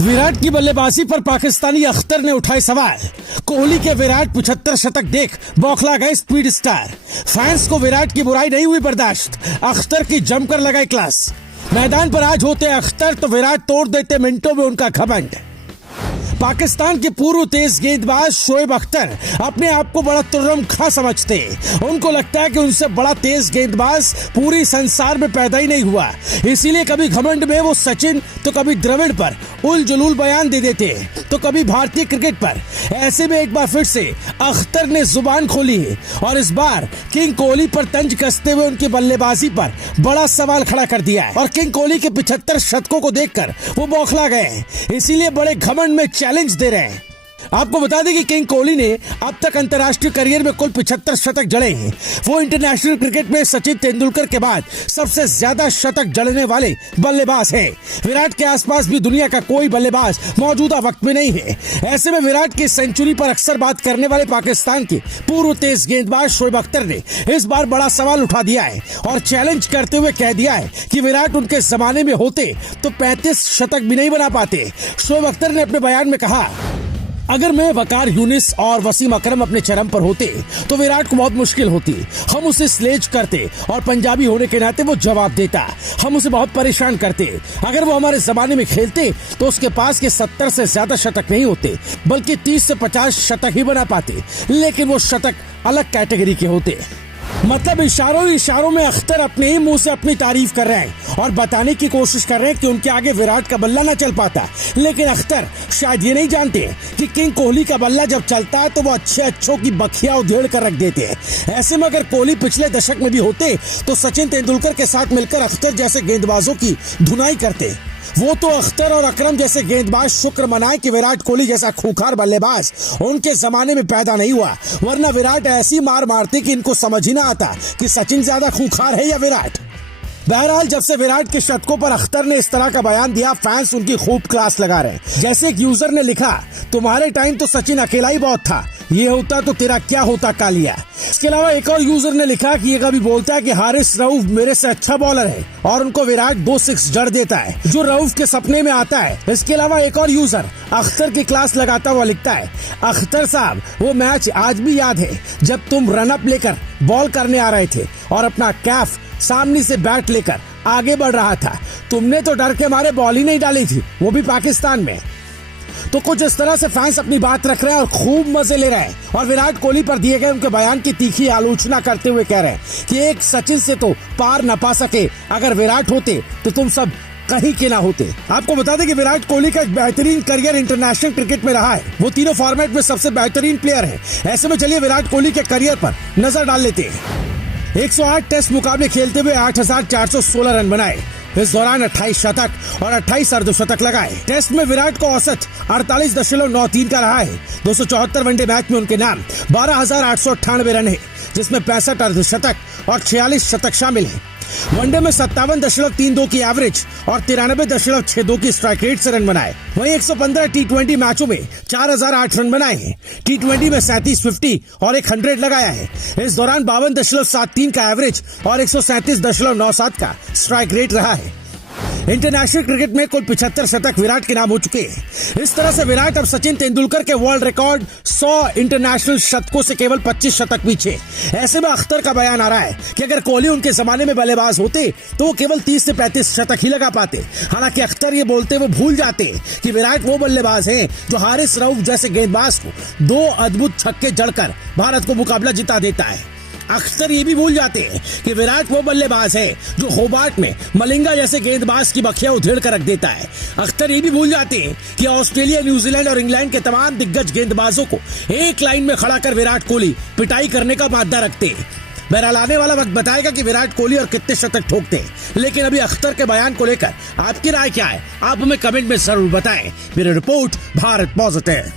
विराट की बल्लेबाजी पर पाकिस्तानी अख्तर ने उठाए सवाल। कोहली के विराट 75 शतक देख बौखला गए स्पीड स्टार। फैंस को विराट की बुराई नहीं हुई बर्दाश्त, अख्तर की जमकर लगाई क्लास। मैदान पर आज होते अख्तर तो विराट तोड़ देते मिनटों में उनका घमंड। पाकिस्तान के पूर्व तेज गेंदबाज शोएब अख्तर अपने आप को बड़ा तुर्रम खा समझते। उनको लगता है कि उनसे बड़ा तेज गेंदबाज पूरी संसार में पैदा ही नहीं हुआ, इसीलिए कभी घमंड में वो सचिन तो कभी द्रविड़ पर उल जुलूल बयान दे देते तो कभी भारतीय क्रिकेट पर। ऐसे में एक बार फिर से अख्तर ने जुबान खोली है और इस बार किंग कोहली पर तंज कसते हुए उनकी बल्लेबाजी पर बड़ा सवाल खड़ा कर दिया है। और किंग कोहली के 75 शतकों को देखकर वो बौखला गए, इसीलिए बड़े घमंड में चैलेंज दे रहे हैं। आपको बता दें कि किंग कोहली ने अब तक अंतर्राष्ट्रीय करियर में कुल 75 शतक जड़े हैं। वो इंटरनेशनल क्रिकेट में सचिन तेंदुलकर के बाद सबसे ज्यादा शतक जड़ने वाले बल्लेबाज हैं। विराट के आसपास भी दुनिया का कोई बल्लेबाज मौजूदा वक्त में नहीं है। ऐसे में विराट की सेंचुरी पर अक्सर बात करने वाले पाकिस्तान के पूर्व तेज गेंदबाज शोएब अख्तर ने इस बार बड़ा सवाल उठा दिया है और चैलेंज करते हुए कह दिया है कि विराट उनके जमाने में होते तो 35 शतक भी नहीं बना पाते। शोएब अख्तर ने अपने बयान में कहा, अगर मैं वकार यूनिस और वसीम अकरम अपने चरम पर होते तो विराट को बहुत मुश्किल होती। हम उसे स्लेज करते और पंजाबी होने के नाते वो जवाब देता। हम उसे बहुत परेशान करते। अगर वो हमारे जमाने में खेलते तो उसके पास के 70 से ज्यादा शतक नहीं होते, बल्कि 30 से 50 शतक ही बना पाते। लेकिन वो शतक अलग कैटेगरी के होते। मतलब इशारों में अख्तर अपने ही मुंह से अपनी तारीफ कर रहे हैं और बताने की कोशिश कर रहे हैं कि उनके आगे विराट का बल्ला ना चल पाता। लेकिन अख्तर शायद ये नहीं जानते कि किंग कोहली का बल्ला जब चलता है तो वो अच्छों की बखिया उधेड़ कर रख देते हैं। ऐसे में अगर कोहली पिछले दशक में भी होते तो सचिन तेंदुलकर के साथ मिलकर अख्तर जैसे गेंदबाजों की धुनाई करते। वो तो अख्तर और अकरम जैसे गेंदबाज शुक्र मनाए कि विराट कोहली जैसा खूंखार बल्लेबाज उनके जमाने में पैदा नहीं हुआ, वरना विराट ऐसी मार मारते कि इनको समझ ही ना आता कि सचिन ज्यादा खूंखार है या विराट। बहरहाल जब से विराट के शतकों पर अख्तर ने इस तरह का बयान दिया, फैंस उनकी खूब क्लास लगा रहे। जैसे एक यूजर ने लिखा, तुम्हारे टाइम तो सचिन अकेला ही बहुत था, ये होता तो तेरा क्या होता कालिया। इसके अलावा एक और यूजर ने लिखा कि ये कभी बोलता है कि हारिस रऊफ मेरे से अच्छा बॉलर है और उनको विराट 2 6 जड़ देता है जो रऊफ के सपने में आता है। इसके अलावा एक और यूजर अख्तर की क्लास लगाता हुआ लिखता है, अख्तर साहब वो मैच आज भी याद है जब तुम रनअप लेकर बॉल करने आ रहे थे और अपना कैफ सामने से बैट लेकर आगे बढ़ रहा था। तुमने तो डर के मारे बॉल ही नहीं डाली थी, वो भी पाकिस्तान में। तो कुछ इस तरह से फैंस अपनी बात रख रहे हैं और खूब मजे ले रहे हैं और विराट कोहली पर दिए गए उनके बयान की तीखी आलोचना करते हुए कह रहे हैं कि एक सचिन से तो पार न पा सके, अगर विराट होते तो तुम सब कहीं के ना होते। आपको बता दें कि विराट कोहली का एक बेहतरीन करियर इंटरनेशनल क्रिकेट में रहा है। वो तीनों फॉर्मेट में सबसे बेहतरीन प्लेयर है। ऐसे में चलिए विराट कोहली के करियर पर नजर डाल लेते हैं। 108 टेस्ट मुकाबले खेलते हुए 8,416 रन बनाए। इस दौरान 28 शतक और 28 अर्धशतक लगाए। टेस्ट में विराट को औसत 48.93 का रहा है। 274 वनडे मैच में उनके नाम 12,898 रन है, जिसमें 65 अर्धशतक और 46 शतक शामिल है। वनडे में 57.32 की एवरेज और 93.62 की स्ट्राइक रेट से रन बनाए। वहीं 115 टी20 मैचों में 4,008 रन बनाए हैं। टी20 में 37 50 और 100 लगाया है। इस दौरान 52.73 का एवरेज और 137.97 का स्ट्राइक रेट रहा है। इंटरनेशनल क्रिकेट में कुल 75 शतक विराट के नाम हो चुके हैं। इस तरह से विराट अब सचिन तेंदुलकर के वर्ल्ड रिकॉर्ड 100 इंटरनेशनल शतकों से केवल 25 शतक पीछे। ऐसे में अख्तर का बयान आ रहा है कि अगर कोहली उनके जमाने में बल्लेबाज होते तो वो केवल 30 से 35 शतक ही लगा पाते। हालांकि अख्तर ये बोलते वो भूल जाते कि विराट वो बल्लेबाज हैं जो हारिस रऊफ जैसे गेंदबाज को 2 अद्भुत छक्के जड़कर भारत को मुकाबला जिता देता है। अख्तर ये भी भूल जाते हैं कि विराट वो बल्लेबाज है जो होबार्ट में मलिंगा जैसे गेंदबाज की बखिया उधेड़ कर रख देता है। अख्तर ये भी भूल जाते हैं कि ऑस्ट्रेलिया, न्यूजीलैंड और इंग्लैंड के तमाम दिग्गज गेंदबाजों को एक लाइन में खड़ा कर विराट कोहली पिटाई करने का मादा रखते हैं। बहरहाल आने वाला वक्त बताएगा कि विराट कोहली और कितने शतक ठोकते हैं। लेकिन अभी अख्तर के बयान को लेकर आपकी राय क्या है, आप हमें कमेंट में जरूर बताएं। मेरी रिपोर्ट, भारत पॉजिटिव।